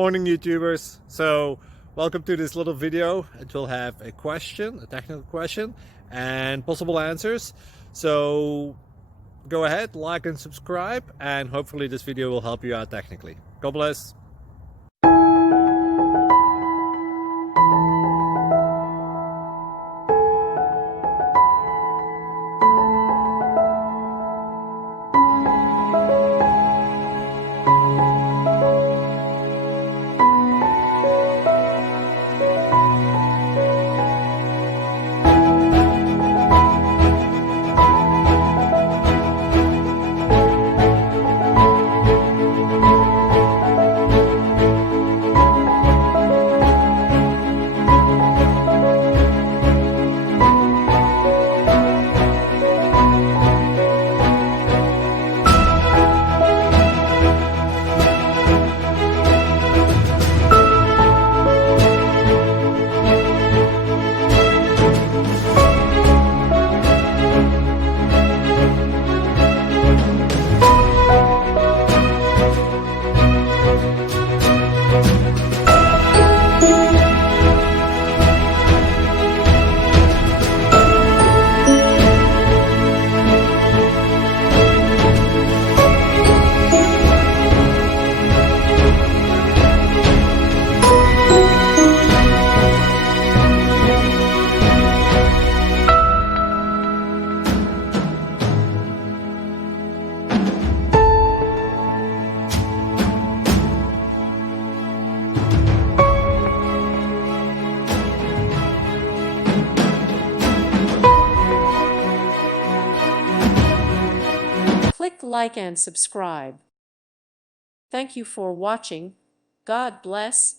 Morning YouTubers. So welcome to this little video. It will have a question, a technical question, and possible answers. So go ahead, like and subscribe, and hopefully this video will help you out technically. God bless. Click like and subscribe. Thank you for watching. God bless.